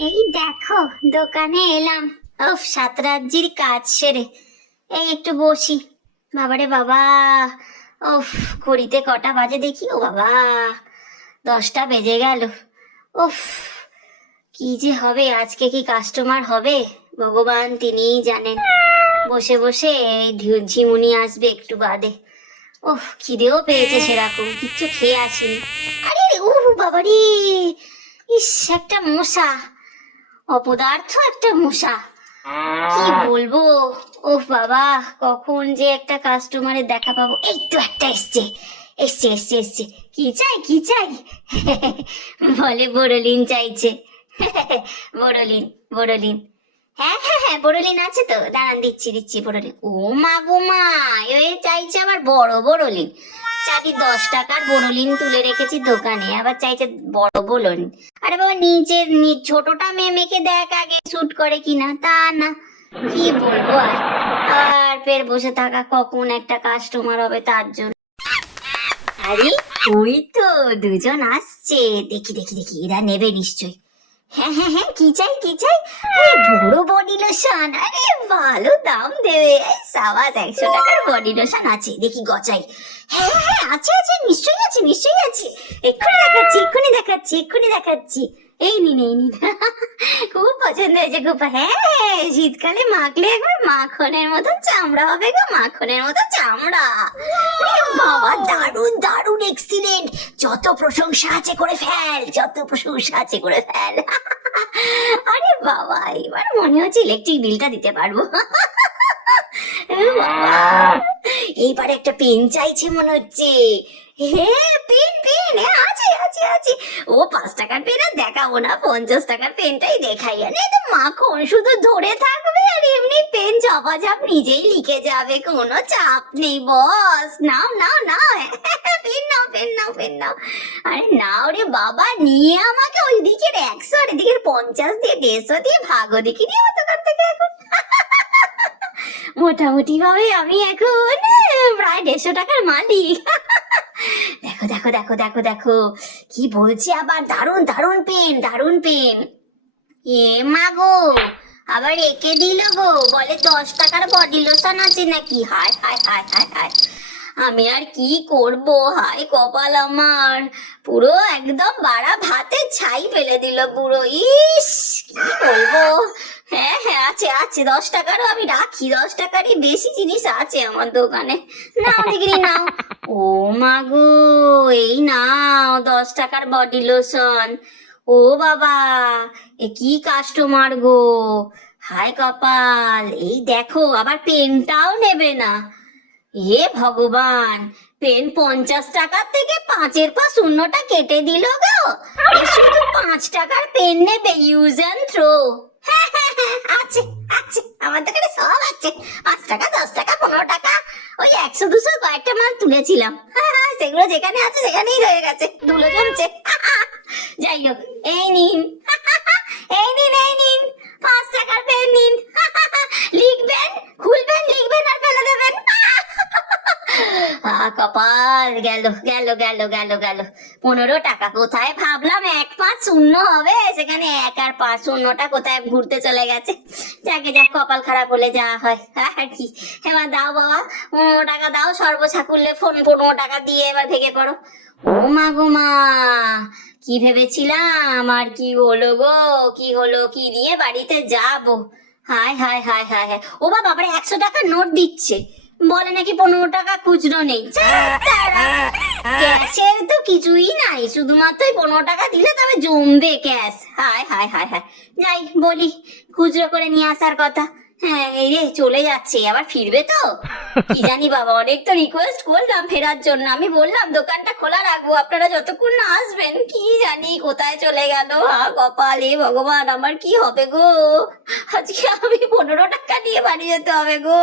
এই দেখো, দোকানে এলাম। ওফ সাত রাজ্যির কাজ সেরে। এই একটু বসি। বাবারে বাবা ওফ ঘড়িতে কটা বাজে দেখি ও বাবা। দশটা বেজে গেল। ওফ কি যে হবে, আজকে কি কাস্টমার হবে? ভগবান তিনিই জানেন। বসে বসে এই ঝিমুনি আসবে একটু বাদে। ওহ খিদেও পেয়েছে সেরকম, কিচ্ছু খেয়ে আসিনি। আরে ও বাবারি! ইস, একটা মশা। অপদার্থ একটা মশা। কি বলব? ওহ বাবা কখন যে একটা কাস্টমারের দেখা পাবো। এই তো একটা এসছে। এসছে এসছে এসছে। কি চাই কি চাই? বলে বড়লিন চাইছে। বড়লিন বড়লিন হ্যাঁ হ্যাঁ হ্যাঁ বড়লিন আছে তো। দাঁড়ান দিচ্ছি দিচ্ছি বড়লিন ও মা গো মা এ চাইছে আবার বড় বড়লিন চাবি দশ টাকার বড়লিন তুলে রেখেছি দোকানে, আবার চাইছে বড় বড়লিন আরে বাবা নিচের ছোটটা মেয়ে দেখ আগে শুট করে কিনা, তা না। কি বলব আর? আর ফের বসে থাকা কখন একটা কাস্টমার হবে তার জন্য। আরে, ওই তো দুজন আসছে। দেখি দেখি দেখি, এরা নেবে নিশ্চয়ই। হ্যাঁ হ্যাঁ হ্যাঁ কি চাই কি চাই? এই বড় বডি লোশন, আরে ভালো দাম দেবে। সাবাস একশো টাকার বডি লোশন আছে, দেখি গচাই হ্যাঁ হ্যাঁ আছে আছে, নিশ্চয়ই আছে নিশ্চয়ই আছে। এক্ষুনি দেখাচ্ছি এক্ষুনি দেখাচ্ছি এক্ষুনি দেখাচ্ছি। এই নিন এই নিন। খুব পছন্দ হয়েছে খুব হ্যাঁ শীতকালে মাখলে একবার মাখনের মতো চামড়া হবে গো, মাখনের মতো চামড়া। বাবা, দারুণ দারুণ এক্সিলেন্ট যত প্রশংসা আছে করে ফেল, যত প্রশংসা আছে করে ফেল। আরে বাবা, এবার মনে হচ্ছে ইলেকট্রিক বিলটা দিতে পারব। এইবার একটা পেন চাইছে মনে হচ্ছে। হ্যাঁ পেন পেন আছে আছে। ও পাঁচ টাকার পেন আর দেখাবো না, পঞ্চাশ টাকার পেনটাই দেখাই। তো মাখন, শুধু ধরে থাকবে আর এমনি পেন নিজেই লিখে যাবে, কোনো চাপ নেই বস। পেন পেন পেন আরে বাবা, নিয়ে আমাকে ওই দিকের একশো, আর এদিকের পঞ্চাশ দিয়ে দেড়শো দিয়ে ভাগ ওদিকে নিয়ে দোকান থেকে এখন। মোটামুটি ভাবে আমি এখন প্রায় দেড়শো টাকার মালিক। দেখো দেখো দেখো দেখো দেখো। কি বলছি আবার? দারুণ দারুণ পেন দারুণ পেন এ মা গো, আবার একে দিল গো? বলে দশ টাকার বডি লোশন আছে নাকি? হায় হায় হায় হায় হায়। আমি আর কি করব? হায় কপাল আমার। পুরো একদম বাড়া ভাতে ছাই ফেলে দিল পুরো ইস, কি বলব? হ্যাঁ হ্যাঁ আছে আছে। দশ টাকারও আমি রাখি। দশ টাকারই বেশি জিনিস আছে আমার দোকানে। নাও, ডিগ্রি নাও। ও মা গো, এই নাও। দশ টাকার বডি লোশন ও বাবা, এ কি কাস্টমার গো। হায় কপাল, এই দেখো, আবার পেনটাও নেবে না। হে ভগবান পেন পঞ্চাশ টাকার থেকে পাঁচের পর শূন্যটা কেটে দিল গো। শুধু পাঁচ টাকার পেন নেবে ইউজ অ্যান্ড থ্রো আছে আছে, আমার দোকানে সব আছে। পাঁচ টাকা, দশ টাকা, পনেরো টাকা, ওই একশো দুশো কয়েকটা মাল তুলেছিলাম। সেগুলো যেখানে আছে সেখানেই রয়ে গেছে। ধুলো জমছে। যাই হোক এই নিন। এই নিন এই নিন। পাঁচ টাকার পেন নিন। লিখবেন খুলবেন লিখবেন আর ফেলে দেবেন। আহ, কপাল গেল গেল গেল গেল গেল। পনেরো টাকা। কোথায়? ভাবলাম এক পাঁচ শূন্য হবে। সেখানে এক আর পাঁচ শূন্যটা কোথায়? ঘুরতে চলে গেছে। যাকে, যাক, কপাল খারাপ হলে যা হয়। আর কি। এবার দাও বাবা, পনেরো টাকা দাও। সর্বছা করলে ফোন পনেরো টাকা দিয়ে এবার ভেঙে পড়ো। ও মা গো মা, কি ভেবেছিলাম? আর কি হলো গো? কি হলো? কি নিয়ে বাড়িতে যাব? হায় হায় হায় হায় হায়। ও বাবা, আবার একশো টাকা নোট দিচ্ছে। বলে নাকি পনেরো টাকা খুচরো নেই। ক্যাশের তো কিছুই নাই, শুধুমাত্র পনেরো টাকা দিলে তবে জমবে ক্যাশ। হায় হায় হায় হায়। যাই, বলি, খুচরো করে নিয়ে আসার কথা। হ্যাঁ এই রে, চলে যাচ্ছে, আবার ফিরবে তো? কি জানি বাবা, অনেক তো রিকোয়েস্ট করলাম ফেরার জন্য। আমি বললাম, দোকানটা খোলা রাখব, আপনারা যতক্ষণ না আসবেন, কি জানি কোথায় চলে গেল? হা কপাল, ভগবান, আমার কি হবে গো? আজকে পনেরো টাকা নিয়ে বাড়ি যেতে হবে গো।